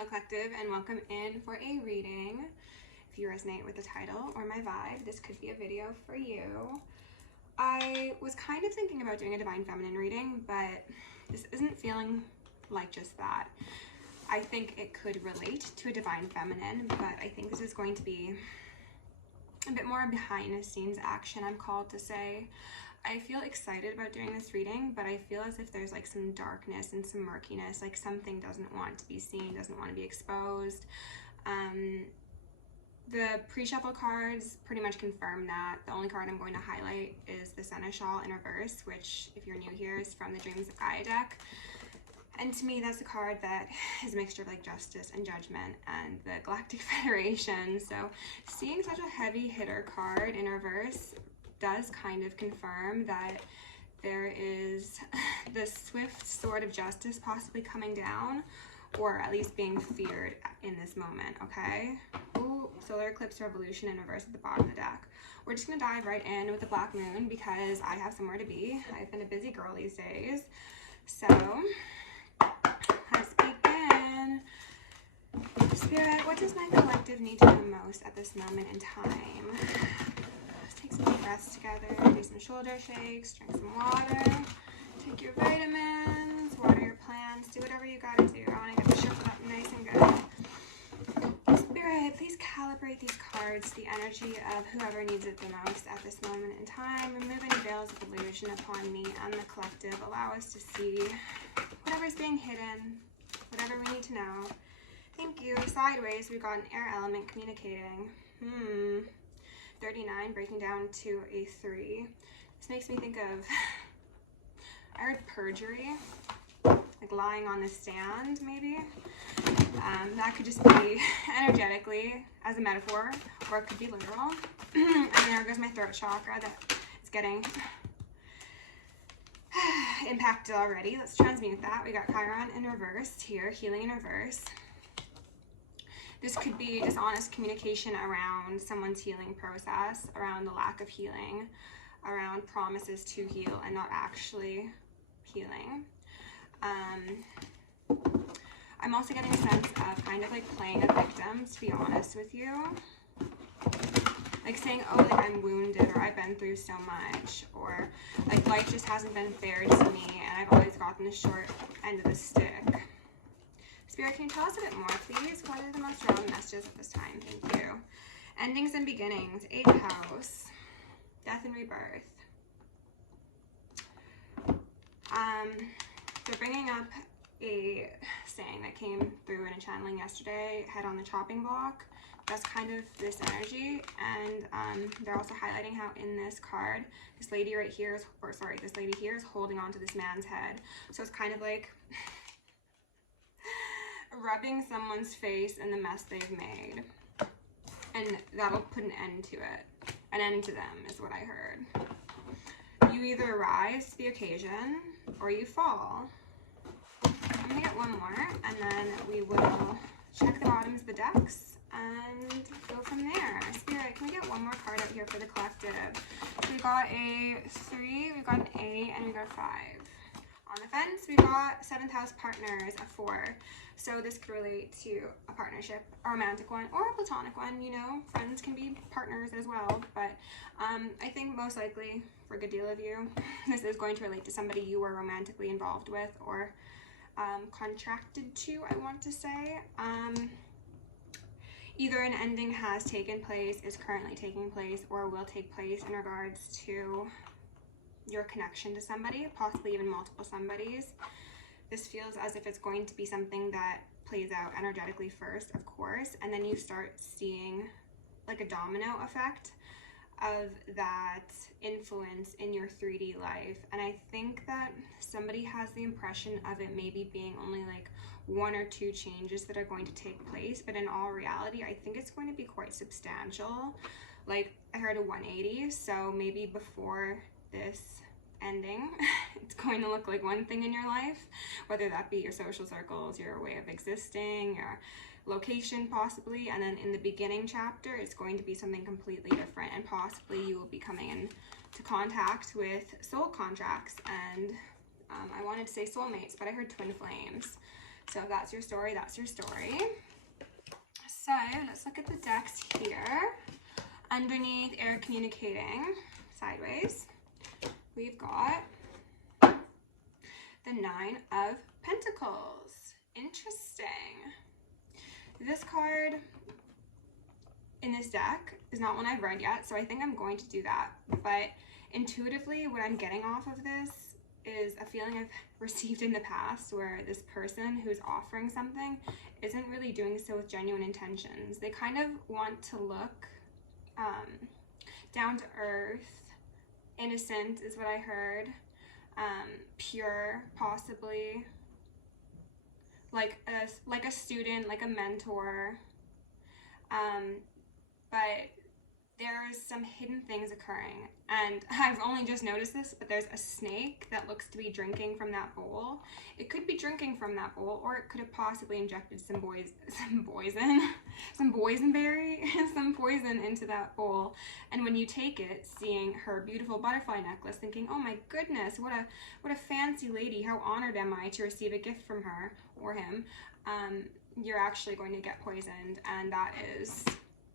Hello collective, and welcome in for a reading. If you resonate with the title or my vibe, this could be a video for you. I was kind of thinking about doing a Divine Feminine reading, but this isn't feeling like just that. I think it could relate to a Divine Feminine, but I think this is going to be a bit more behind the scenes action, I'm called to say. I feel excited about doing this reading, but I feel as if there's like some darkness and some murkiness, like something doesn't want to be seen, doesn't want to be exposed. The pre-shuffle cards pretty much confirm that. The only card I'm going to highlight is the Seneschal in reverse, which, if you're new here, is from the Dreams of Gaia deck. And to me, that's a card that is a mixture of like justice and judgment and the Galactic Federation. So seeing such a heavy hitter card in reverse does kind of confirm that there is the swift sword of justice possibly coming down, or at least being feared in this moment, okay? Ooh, solar eclipse revolution in reverse at the bottom of the deck. We're just gonna dive right in with the black moon because I have somewhere to be. I've been a busy girl these days. So let's begin. Spirit, what does my collective need to know most at this moment in time? Take some deep breaths together, do some shoulder shakes, drink some water, take your vitamins, water your plants, do whatever you gotta do. I wanna get this shuffled up nice and good. Spirit, please calibrate these cards to the energy of whoever needs it the most at this moment in time. Remove any veils of illusion upon me and the collective. Allow us to see whatever's being hidden, whatever we need to know. Thank you. Sideways, we've got an air element communicating. 39 breaking down to a 3. This makes me think of, I heard perjury, like lying on the stand maybe. That could just be energetically as a metaphor, or it could be literal. And there goes my throat chakra that is getting impacted already. Let's transmute that. We got Chiron in reverse here, healing in reverse. This could be dishonest communication around someone's healing process, around the lack of healing, around promises to heal and not actually healing. I'm also getting a sense of kind of like playing a victim, to be honest with you. Like saying, oh, like I'm wounded, or I've been through so much, or like life just hasn't been fair to me and I've always gotten the short end of the stick. Spirit, can you tell us a bit more, please? What are the most relevant messages at this time? Thank you. Endings and beginnings. 8th house. Death and rebirth. So bringing up a saying that came through in a channeling yesterday, head on the chopping block. That's kind of this energy. And they're also highlighting how in this card, this lady right here is, or sorry, this lady here is holding on to this man's head. So it's kind of like rubbing someone's face in the mess they've made, and that'll put an end to it. An end to them is what I heard. You either rise to the occasion or you fall. I'm gonna get one more and then we will check the bottoms of the decks and go from there. Spirit, can we get one more card out here for the collective? So we got a 3, we've got an 8, and we got a 5. On the fence, we've got 7th house partners, a 4. So this could relate to a partnership, a romantic one, or a platonic one. You know, friends can be partners as well. But I think most likely, for a good deal of you, this is going to relate to somebody you were romantically involved with or contracted to, I want to say. Either an ending has taken place, is currently taking place, or will take place in regards to your connection to somebody, possibly even multiple somebodies. This feels as if it's going to be something that plays out energetically first, of course, and then you start seeing like a domino effect of that influence in your 3D life. And I think that somebody has the impression of it maybe being only like 1 or 2 changes that are going to take place, but in all reality, I think it's going to be quite substantial. Like I heard a 180, so maybe before this ending, it's going to look like one thing in your life, whether that be your social circles, your way of existing, your location possibly, and then in the beginning chapter it's going to be something completely different, and possibly you will be coming into contact with soul contracts and I wanted to say soulmates, but I heard twin flames. So if that's your story, that's your story. So let's look at the decks here. Underneath air communicating, sideways, we've got the 9 of Pentacles. Interesting. This card in this deck is not one I've read yet, so I think I'm going to do that. But intuitively, what I'm getting off of this is a feeling I've received in the past where this person who's offering something isn't really doing so with genuine intentions. They kind of want to look down to earth, innocent is what I heard, pure possibly, like a student, like a mentor, but there's some hidden things occurring, and I've only just noticed this, but there's a snake that looks to be drinking from that bowl. It could be drinking from that bowl, or it could have possibly injected some poison into that bowl. And when you take it, seeing her beautiful butterfly necklace, thinking, oh my goodness, what a fancy lady, how honored am I to receive a gift from her or him, you're actually going to get poisoned, and that is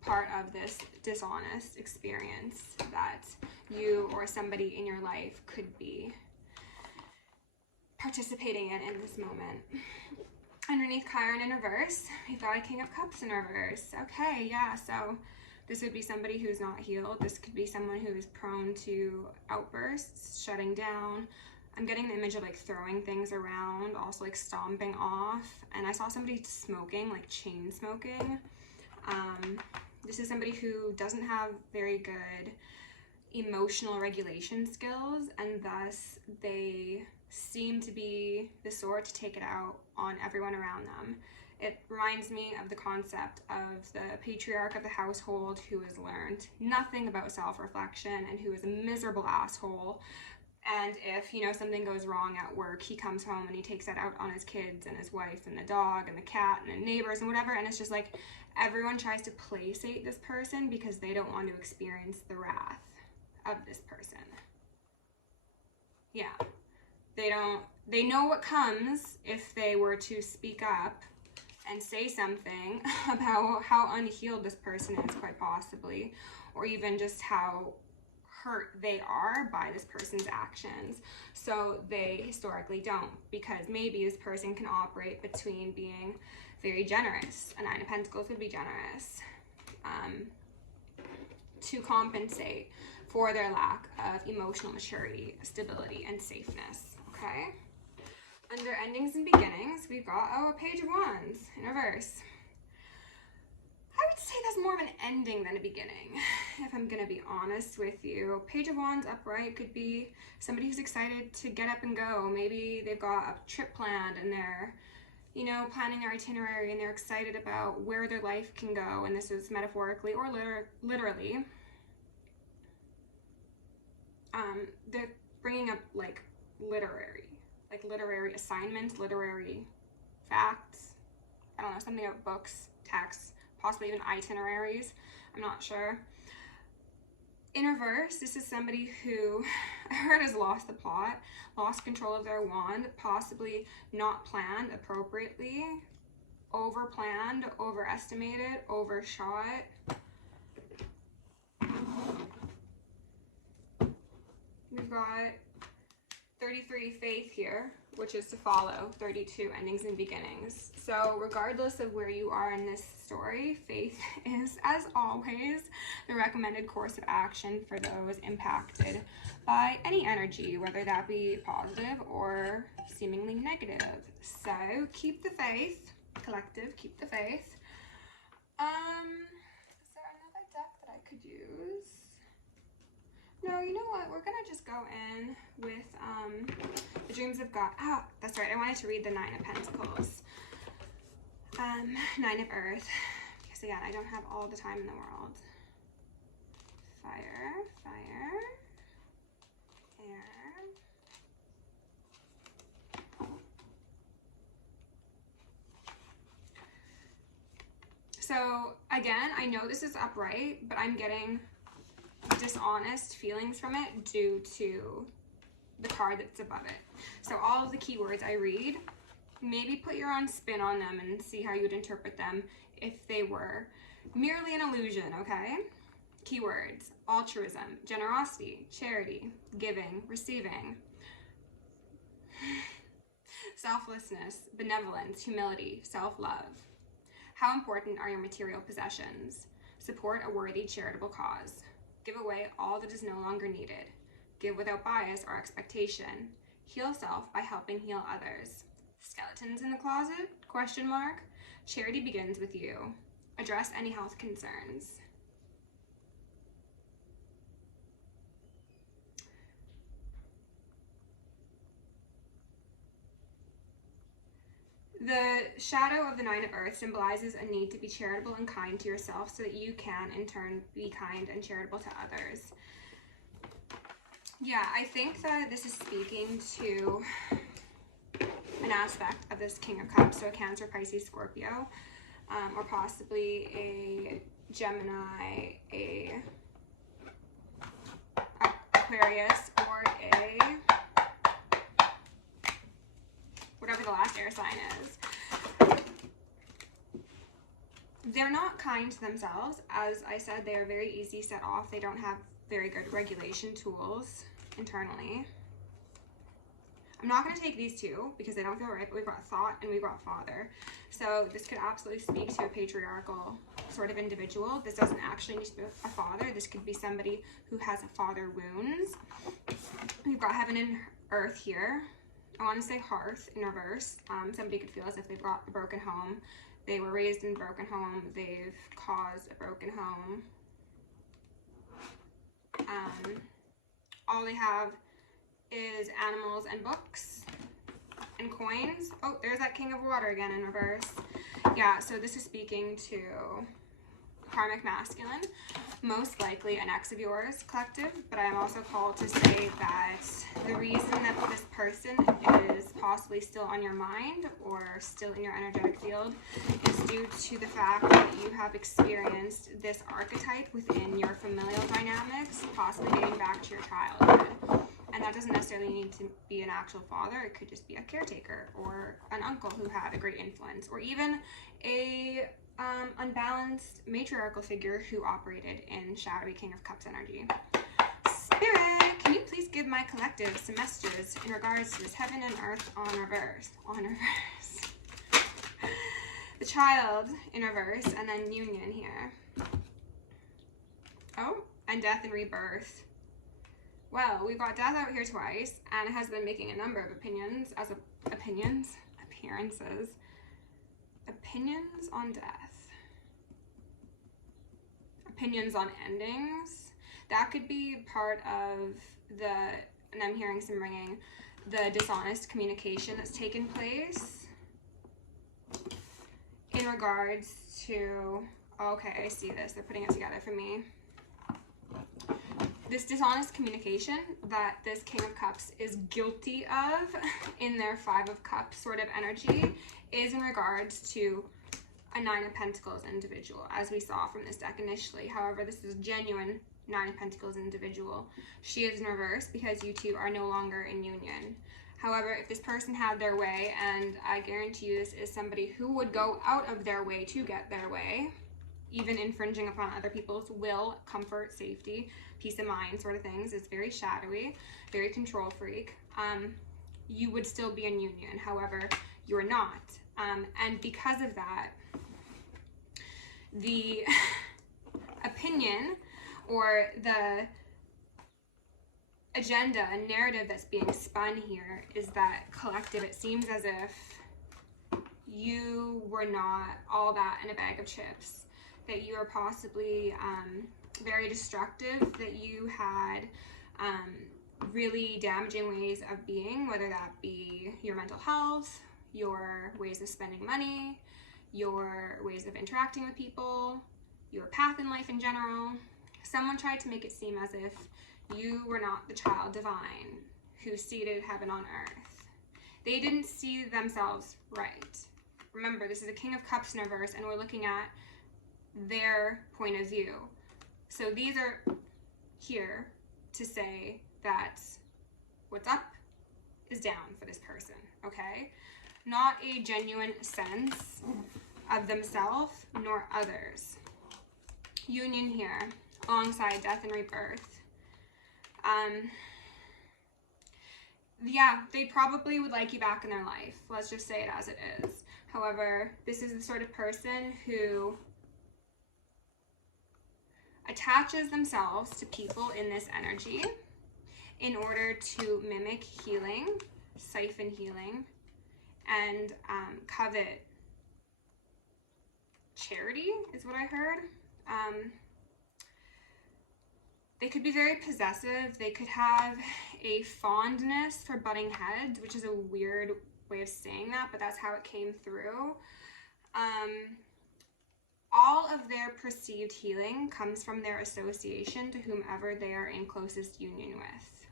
part of this dishonest experience that you or somebody in your life could be participating in this moment. Underneath Chiron in reverse, we've got a King of Cups in reverse. Okay, yeah, so this would be somebody who's not healed. This could be someone who is prone to outbursts, shutting down. I'm getting the image of like throwing things around, also like stomping off. And I saw somebody smoking, like chain smoking. This is somebody who doesn't have very good emotional regulation skills, and thus they seem to be the sort to take it out on everyone around them. It reminds me of the concept of the patriarch of the household who has learned nothing about self-reflection and who is a miserable asshole. And if, you know, something goes wrong at work, he comes home and he takes that out on his kids and his wife and the dog and the cat and the neighbors and whatever. And it's just like everyone tries to placate this person because they don't want to experience the wrath of this person. Yeah. They know what comes if they were to speak up and say something about how unhealed this person is, quite possibly, or even just how hurt they are by this person's actions. So they historically don't, because maybe this person can operate between being very generous, a 9 of Pentacles would be generous, to compensate for their lack of emotional maturity, stability, and safeness. Okay? Under endings and beginnings, we've got, a Page of Wands in reverse. I would say that's more of an ending than a beginning, if I'm going to be honest with you. Page of Wands upright could be somebody who's excited to get up and go. Maybe they've got a trip planned and they're, you know, planning their itinerary and they're excited about where their life can go. And this is metaphorically or literally. They're bringing up like literary assignments, literary facts. I don't know, something about books, texts, possibly even itineraries. I'm not sure. In reverse, this is somebody who I heard has lost the plot, lost control of their wand, possibly not planned appropriately, over-planned, overestimated, overshot. We've got 33 faith here, which is to follow 32 endings and beginnings. So regardless of where you are in this story, faith is, as always, the recommended course of action for those impacted by any energy, whether that be positive or seemingly negative. So keep the faith, collective, keep the faith. Is there another deck that I could use? No, you know what? We're gonna just go in with the Dreams of God. Ah, that's right. I wanted to read the 9 of Pentacles. 9 of Earth. Because again, I don't have all the time in the world. Fire, fire, air. So again, I know this is upright, but I'm getting dishonest feelings from it due to the card that's above it. So all of the keywords I read Maybe put your own spin on them and see how you would interpret them if they were merely an illusion, okay? Keywords: altruism, generosity, charity, giving, receiving, selflessness, benevolence, humility, self-love. How important are your material possessions? Support a worthy charitable cause. Give away all that is no longer needed. Give without bias or expectation. Heal self by helping heal others. Skeletons in the closet? Question mark. Charity begins with you. Address any health concerns. The shadow of the Nine of Earths symbolizes a need to be charitable and kind to yourself so that you can, in turn, be kind and charitable to others. Yeah, I think that this is speaking to an aspect of this King of Cups, so a Cancer, Pisces, Scorpio, or possibly a Gemini, a Aquarius, or a whatever the last air sign is. They're not kind to themselves. As I said, they are very easy set off. They don't have very good regulation tools internally. I'm not going to take these two because they don't feel right, but we've got thought and we've got father. So this could absolutely speak to a patriarchal sort of individual. This doesn't actually need to be a father. This could be somebody who has a father wounds. We've got heaven and earth here. I want to say hearth in reverse. Somebody could feel as if they've got a broken home. They were raised in a broken home. They've caused a broken home. All they have is animals and books and coins. Oh, there's that King of Water again in reverse. Yeah, so this is speaking to karmic masculine, most likely an ex of yours, collective, but I am also called to say that the reason that this person is possibly still on your mind or still in your energetic field is due to the fact that you have experienced this archetype within your familial dynamics, possibly dating back to your childhood. And that doesn't necessarily need to be an actual father. It could just be a caretaker or an uncle who had a great influence, or even a unbalanced matriarchal figure who operated in shadowy King of Cups energy. Spirit, can you please give my collective some messages in regards to this heaven and earth on reverse? On reverse. The child in reverse, and then union here. Oh, and death and rebirth. Well, we've got death out here twice, and it has been making a number of appearances on death, opinions on endings. That could be part of the, and I'm hearing some ringing, the dishonest communication that's taken place in regards to, okay, I see this, they're putting it together for me. This dishonest communication that this King of Cups is guilty of in their Five of Cups sort of energy is in regards to a Nine of Pentacles individual, as we saw from this deck initially. However, this is a genuine Nine of Pentacles individual. She is in reverse because you two are no longer in union. However, if this person had their way, and I guarantee you this is somebody who would go out of their way to get their way, even infringing upon other people's will, comfort, safety, peace of mind sort of things, is very shadowy, very control freak, you would still be in union. However, you're not. And because of that, the opinion or the agenda and narrative that's being spun here is that collective, it seems as if you were not all that in a bag of chips, that you are possibly very destructive, that you had really damaging ways of being, whether that be your mental health, your ways of spending money, your ways of interacting with people, your path in life in general. Someone tried to make it seem as if you were not the child divine who seated heaven on earth. They didn't see themselves right. Remember, this is a King of Cups in reverse, and we're looking at their point of view. So these are here to say that what's up is down for this person, okay? not a genuine sense of themselves nor others. Union here, alongside death and rebirth. Yeah, they probably would like you back in their life. Let's just say it as it is. However, this is the sort of person who attaches themselves to people in this energy in order to mimic healing, siphon healing, and covet charity is what I heard. They could be very possessive. They could have a fondness for butting heads, which is a weird way of saying that, but that's how it came through. All of their perceived healing comes from their association to whomever they are in closest union with.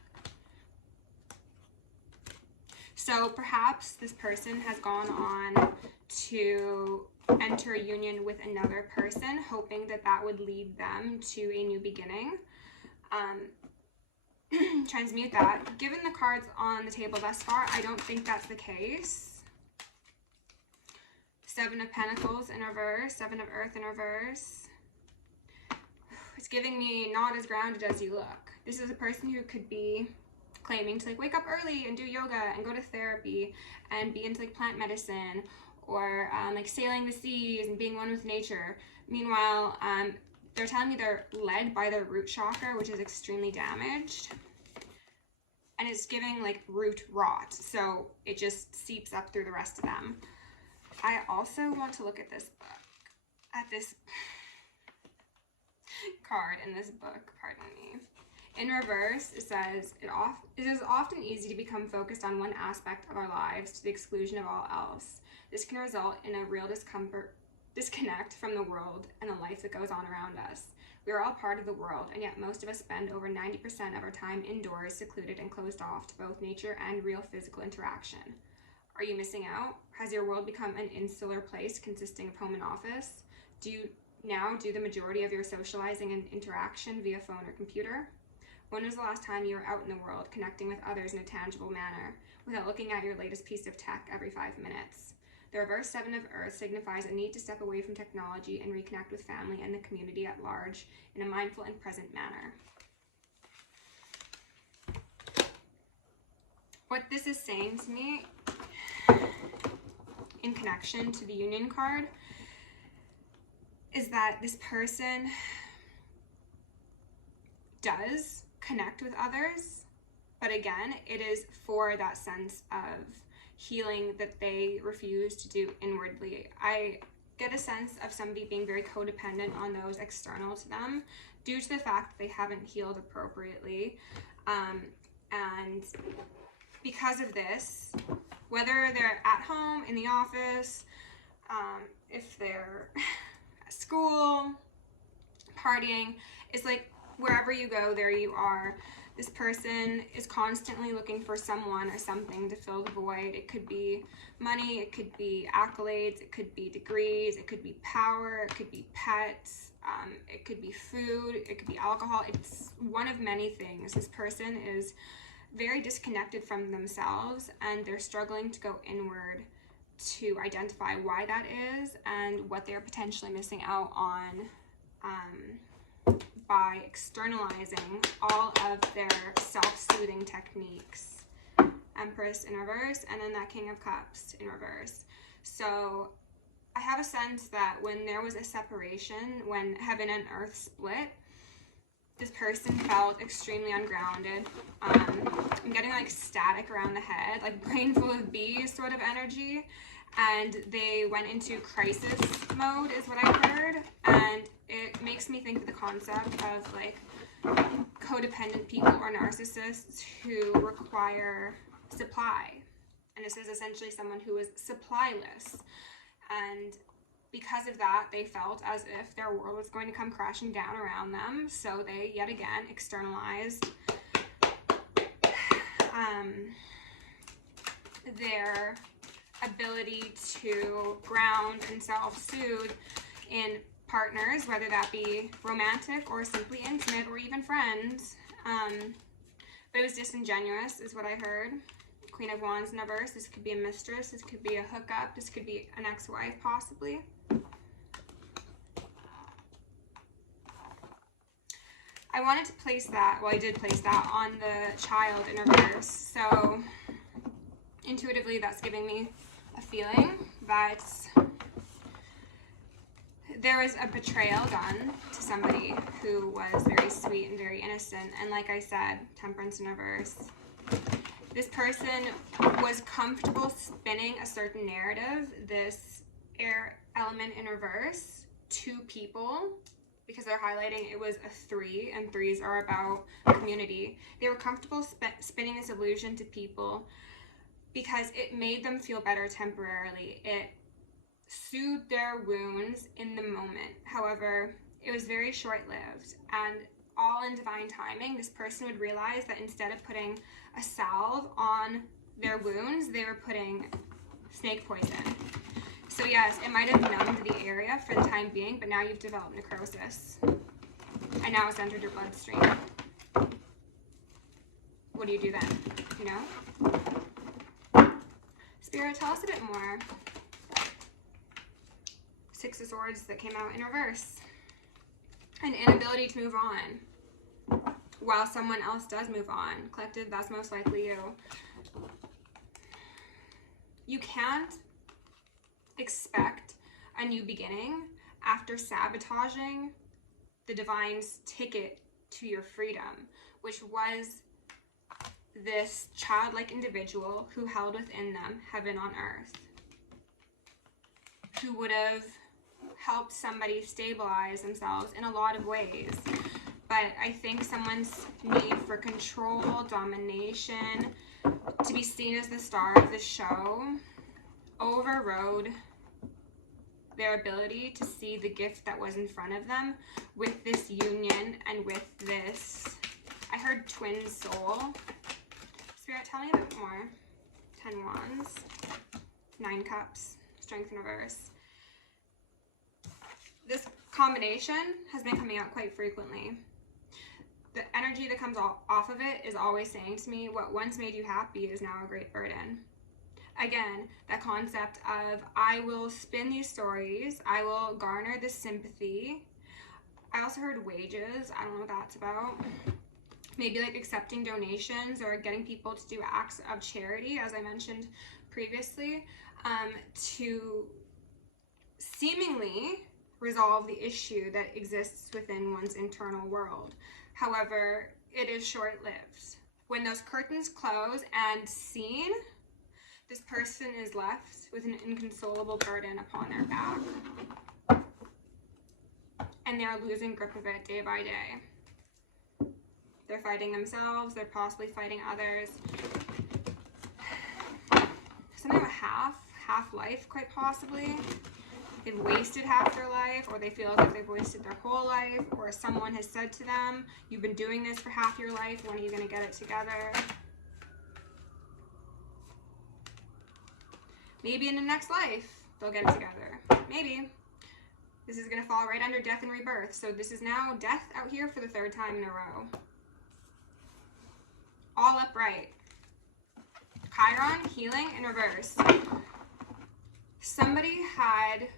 So perhaps this person has gone on to enter a union with another person, hoping that that would lead them to a new beginning. Transmute that. Given the cards on the table thus far, I don't think that's the case. Seven of Pentacles in reverse, Seven of Earth in reverse. It's giving me not as grounded as you look. This is a person who could be claiming to like wake up early and do yoga and go to therapy and be into like plant medicine or like sailing the seas and being one with nature. Meanwhile, they're telling me they're led by their root chakra, which is extremely damaged. And it's giving like root rot. So it just seeps up through the rest of them. I also want to look at this book, at this card in this book, pardon me. In reverse, it says, it is often easy to become focused on one aspect of our lives to the exclusion of all else. This can result in a real disconnect from the world and the life that goes on around us. We are all part of the world, and yet most of us spend over 90% of our time indoors, secluded and closed off to both nature and real physical interaction. Are you missing out? Has your world become an insular place consisting of home and office? Do you now do the majority of your socializing and interaction via phone or computer? When was the last time you were out in the world, connecting with others in a tangible manner, without looking at your latest piece of tech every 5 minutes? The reverse Seven of Earth signifies a need to step away from technology and reconnect with family and the community at large in a mindful and present manner. What this is saying to me, in connection to the Union card, is that this person does connect with others, but again, it is for that sense of healing that they refuse to do inwardly. I get a sense of somebody being very codependent on those external to them due to the fact that they haven't healed appropriately. And because of this, whether they're at home, in the office, if they're at school, partying, it's like wherever you go, there you are. This person is constantly looking for someone or something to fill the void. It could be money, it could be accolades, it could be degrees, it could be power, it could be pets, it could be food, it could be alcohol. It's one of many things. This person is very disconnected from themselves and they're struggling to go inward to identify why that is and what they're potentially missing out on by externalizing all of their self-soothing techniques. Empress in reverse, and then that King of Cups in reverse. So I have a sense that when there was a separation, when heaven and earth split, this person felt extremely ungrounded. I'm getting like static around the head, like brain full of bees sort of energy. And they went into crisis mode is what I heard. And it makes me think of the concept of like codependent people or narcissists who require supply. And this is essentially someone who is supply-less. And because of that, they felt as if their world was going to come crashing down around them. So they, yet again, externalized their ability to ground and self-soothe in partners, whether that be romantic or simply intimate or even friends. But it was disingenuous is what I heard. Queen of Wands in reverse. This could be a mistress. This could be a hookup. This could be an ex-wife, possibly. I wanted to place that, well, I did place that on the Child in reverse. So intuitively, that's giving me a feeling that there was a betrayal done to somebody who was very sweet and very innocent. And like I said, Temperance in reverse. This person was comfortable spinning a certain narrative, this air element in reverse, to people, because they're highlighting it was a 3, and 3s are about community. They were comfortable spinning this illusion to people because it made them feel better temporarily. It soothed their wounds in the moment. However, it was very short-lived, and all in divine timing, this person would realize that instead of putting a salve on their wounds, they were putting snake poison. So yes, it might have numbed the area for the time being, but now you've developed necrosis. And now it's entered your bloodstream. What do you do then? You know? Spirit, tell us a bit more. 6 of Swords that came out in reverse. An inability to move on while someone else does move on. Collective, that's most likely you. You can't expect a new beginning after sabotaging the divine's ticket to your freedom, which was this childlike individual who held within them heaven on earth, who would have helped somebody stabilize themselves in a lot of ways. But I think someone's need for control, domination, to be seen as the star of the show, overrode their ability to see the gift that was in front of them with this union and with this, I heard twin soul. Spirit, tell me a bit more. 10 Wands, 9 Cups, Strength in reverse. This combination has been coming out quite frequently. The energy that comes off of it is always saying to me, what once made you happy is now a great burden. Again, that concept of I will spin these stories, I will garner this sympathy. I also heard wages. I don't know what that's about. Maybe like accepting donations or getting people to do acts of charity, as I mentioned previously, to seemingly resolve the issue that exists within one's internal world. However, it is short-lived. When those curtains close and seen, this person is left with an inconsolable burden upon their back. And they're losing grip of it day by day. They're fighting themselves, they're possibly fighting others. Something about half-life, quite possibly. They've wasted half their life, or they feel as if they've wasted their whole life, or someone has said to them, you've been doing this for half your life, when are you going to get it together? Maybe in the next life, they'll get it together. Maybe. This is going to fall right under death and rebirth. So this is now death out here for the 3rd time in a row. All upright. Chiron, healing in reverse. Somebody had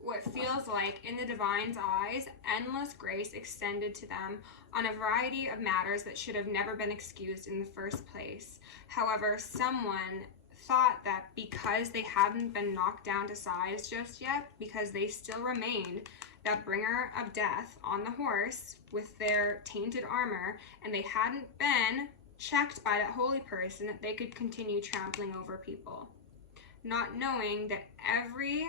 what feels like, in the divine's eyes, endless grace extended to them on a variety of matters that should have never been excused in the first place. However, someone thought that because they hadn't been knocked down to size just yet, because they still remained that bringer of death on the horse with their tainted armor, and they hadn't been checked by that holy person, that they could continue trampling over people, not knowing that every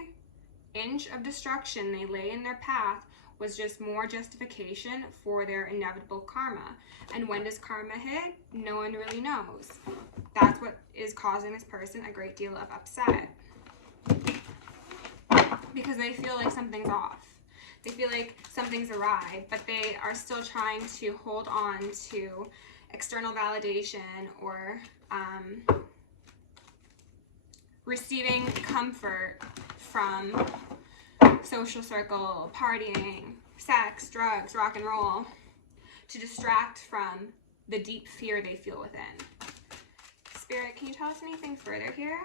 inch of destruction they lay in their path was just more justification for their inevitable karma. And when does karma hit? No one really knows. That's what is causing this person a great deal of upset, because they feel like something's off. They feel like something's awry, but they are still trying to hold on to external validation or receiving comfort from social circle, partying, sex, drugs, rock and roll, to distract from the deep fear they feel within. Spirit, can you tell us anything further here?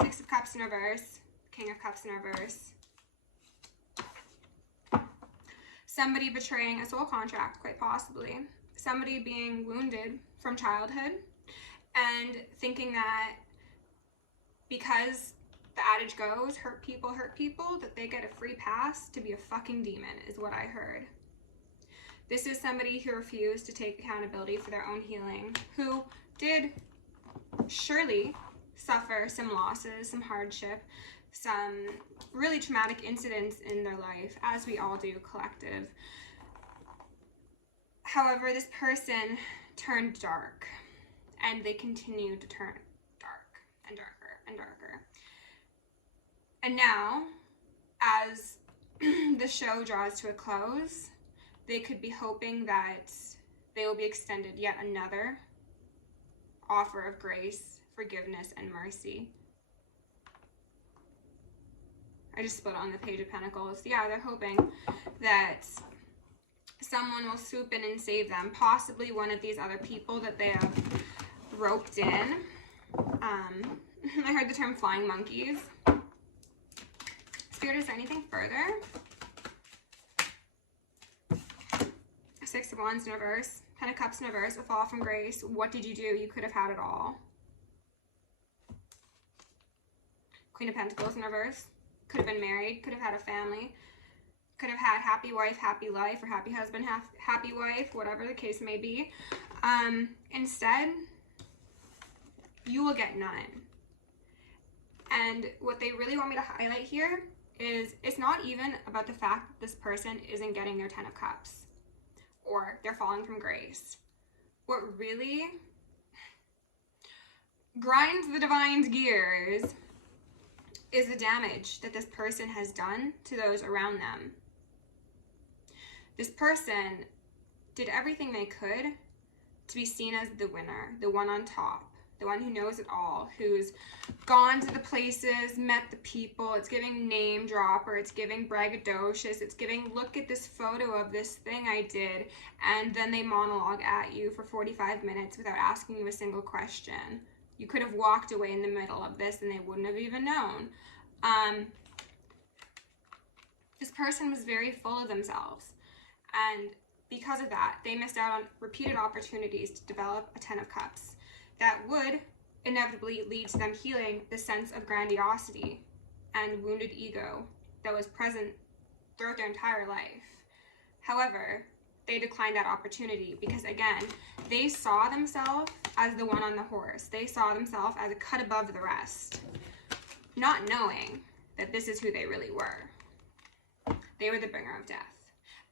Six of Cups in reverse, King of Cups in reverse. Somebody betraying a soul contract, quite possibly. Somebody being wounded from childhood and thinking that because the adage goes, hurt people, that they get a free pass to be a fucking demon, is what I heard. This is somebody who refused to take accountability for their own healing, who did surely suffer some losses, some hardship, some really traumatic incidents in their life, as we all do, collective. However, this person turned dark, and they continued to turn dark and darker and darker. And now, as the show draws to a close, they could be hoping that they will be extended yet another offer of grace, forgiveness, and mercy. I just split on the Page of Pentacles. Yeah, they're hoping that someone will swoop in and save them. Possibly one of these other people that they have roped in. I heard the term flying monkeys. Spirit, is there anything further? Six of Wands in reverse. Ten of Cups in reverse. A fall from grace. What did you do? You could have had it all. Queen of Pentacles in reverse. Could have been married, could have had a family, could have had happy wife, happy life, or happy husband, happy wife, whatever the case may be. Instead, you will get none. And what they really want me to highlight here is it's not even about the fact that this person isn't getting their 10 of Cups or they're falling from grace. What really grinds the divine's gears is the damage that this person has done to those around them. This person did everything they could to be seen as the winner, the one on top, the one who knows it all, who's gone to the places, met the people. It's giving name dropper, it's giving braggadocious, it's giving look at this photo of this thing I did, and then they monologue at you for 45 minutes without asking you a single question. You could have walked away in the middle of this and they wouldn't have even known. This person was very full of themselves. And because of that, they missed out on repeated opportunities to develop a 10 of Cups that would inevitably lead to them healing the sense of grandiosity and wounded ego that was present throughout their entire life. However, they declined that opportunity because, again, they saw themselves as the one on the horse. They saw themselves as a cut above the rest, not knowing that this is who they really were. They were the bringer of death.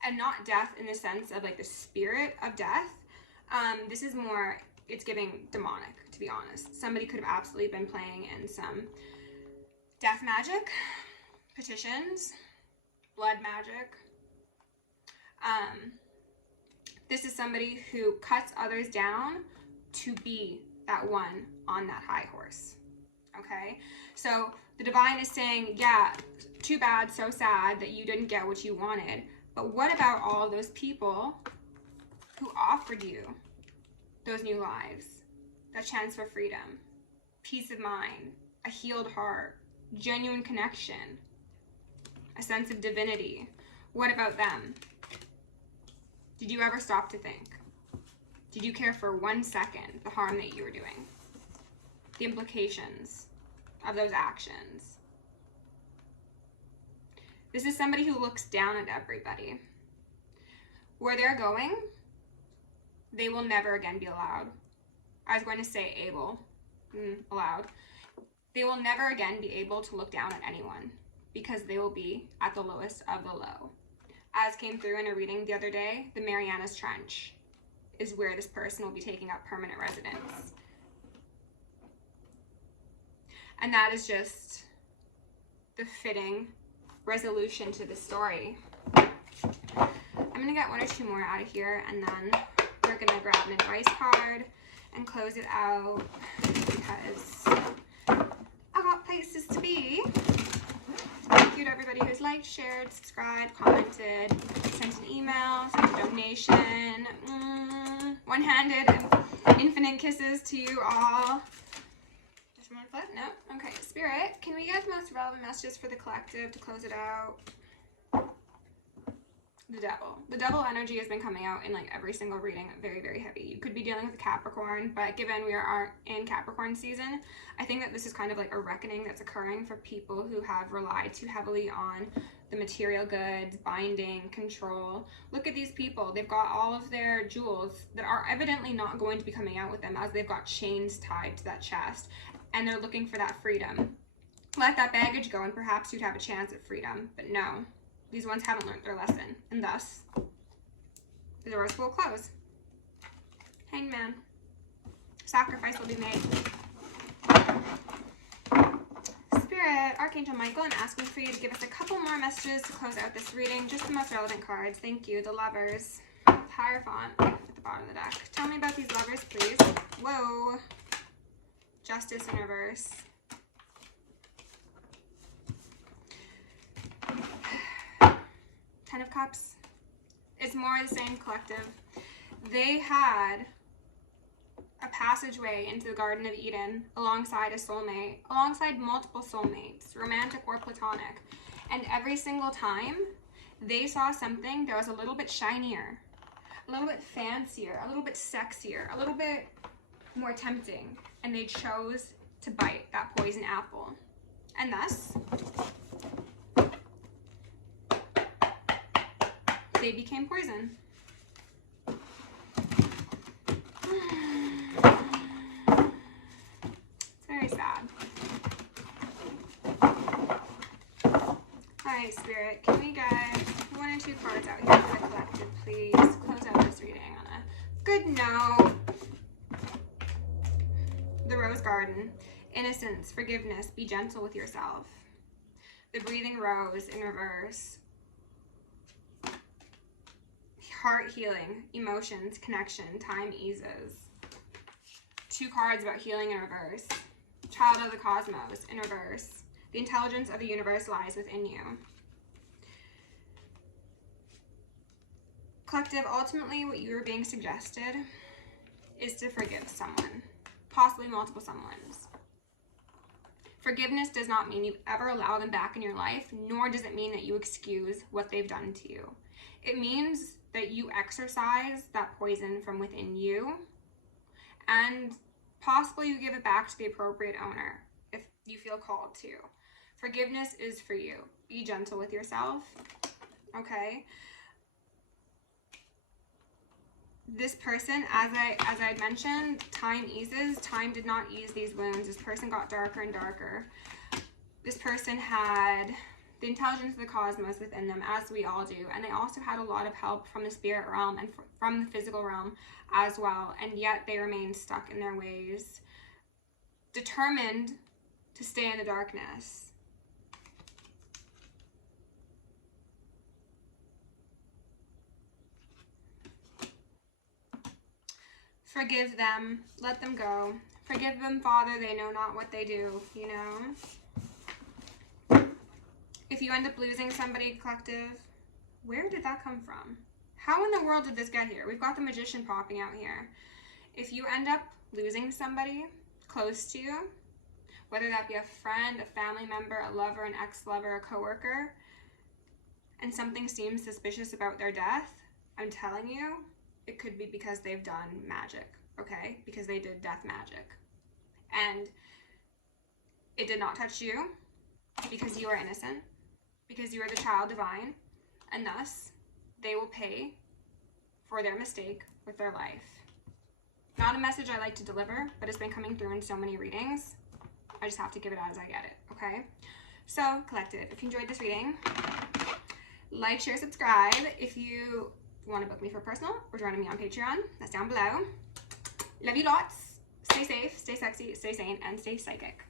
And not death in the sense of like the spirit of death. This is more, it's giving demonic, to be honest. Somebody could have absolutely been playing in some death magic, petitions, blood magic. This is somebody who cuts others down to be that one on that high horse. Okay? So the divine is saying, yeah, too bad, so sad that you didn't get what you wanted. But what about all those people who offered you those new lives, that chance for freedom, peace of mind, a healed heart, genuine connection, a sense of divinity? What about them? Did you ever stop to think? Did you care for 1 second the harm that you were doing? The implications of those actions? This is somebody who looks down at everybody. Where they're going, they will never again be allowed. I was going to say able, allowed. They will never again be able to look down at anyone because they will be at the lowest of the low. As came through in a reading the other day, the Marianas Trench is where this person will be taking up permanent residence. And that is just the fitting resolution to the story. I'm gonna get 1 or 2 more out of here, and then we're gonna grab an advice card and close it out because I got places to be. Thank you to everybody who's liked, shared, subscribed, commented, sent an email, sent a donation, one-handed Infinite kisses to you all. Does someone flip? No? Okay. Spirit, can we get the most relevant messages for the collective to close it out? The devil. The devil energy has been coming out in like every single reading, very, very heavy. You could be dealing with a Capricorn, but given we are in Capricorn season, I think that this is kind of like a reckoning that's occurring for people who have relied too heavily on the material goods, binding, control. Look at these people. They've got all of their jewels that are evidently not going to be coming out with them, as they've got chains tied to that chest, and they're looking for that freedom. Let that baggage go and perhaps you'd have a chance at freedom, but no. These ones haven't learned their lesson, and thus, the doors will close. Hanged Man. Sacrifice will be made. Spirit, Archangel Michael, I'm asking for you to give us a couple more messages to close out this reading. Just the most relevant cards. Thank you. The Lovers. Hierophant at the bottom of the deck. Tell me about these lovers, please. Whoa. Justice in reverse. Ten of Cups. It's more the same, collective. They had a passageway into the Garden of Eden alongside a soulmate, alongside multiple soulmates, romantic or platonic. And every single time they saw something that was a little bit shinier, a little bit fancier, a little bit sexier, a little bit more tempting. And they chose to bite that poison apple. And thus, they became poison. It's very sad. Alright, Spirit, can we get 1 or 2 cards out here for the collective, please? Close out this reading on a good note. The Rose Garden. Innocence, forgiveness, be gentle with yourself. The Breathing Rose in reverse. Heart healing, emotions, connection, time eases. 2 cards about healing in reverse. Child of the Cosmos in reverse. The intelligence of the universe lies within you. Collective, ultimately what you are being suggested is to forgive someone, possibly multiple someones. Forgiveness does not mean you ever allow them back in your life, nor does it mean that you excuse what they've done to you. It means that you exercise that poison from within you, and possibly you give it back to the appropriate owner if you feel called to. Forgiveness is for you. Be gentle with yourself, okay? This person, as I mentioned, time eases. Time did not ease these wounds. This person got darker and darker. This person had the intelligence of the cosmos within them, as we all do. And they also had a lot of help from the spirit realm and from the physical realm as well. And yet they remained stuck in their ways, determined to stay in the darkness. Forgive them. Let them go. Forgive them, Father. They know not what they do, you know? If you end up losing somebody, collective, where did that come from? How in the world did this get here? We've got the Magician popping out here. If you end up losing somebody close to you, whether that be a friend, a family member, a lover, an ex-lover, a coworker, and something seems suspicious about their death, I'm telling you, it could be because they've done magic, okay? Because they did death magic. And it did not touch you because you are innocent, because you are the child divine, and thus they will pay for their mistake with their life. Not a message I like to deliver, but it's been coming through in so many readings. I just have to give it as I get it, okay? So, collective, if you enjoyed this reading, like, share, subscribe. If you want to book me for personal or join me on Patreon, that's down below. Love you lots. Stay safe, stay sexy, stay sane, and stay psychic.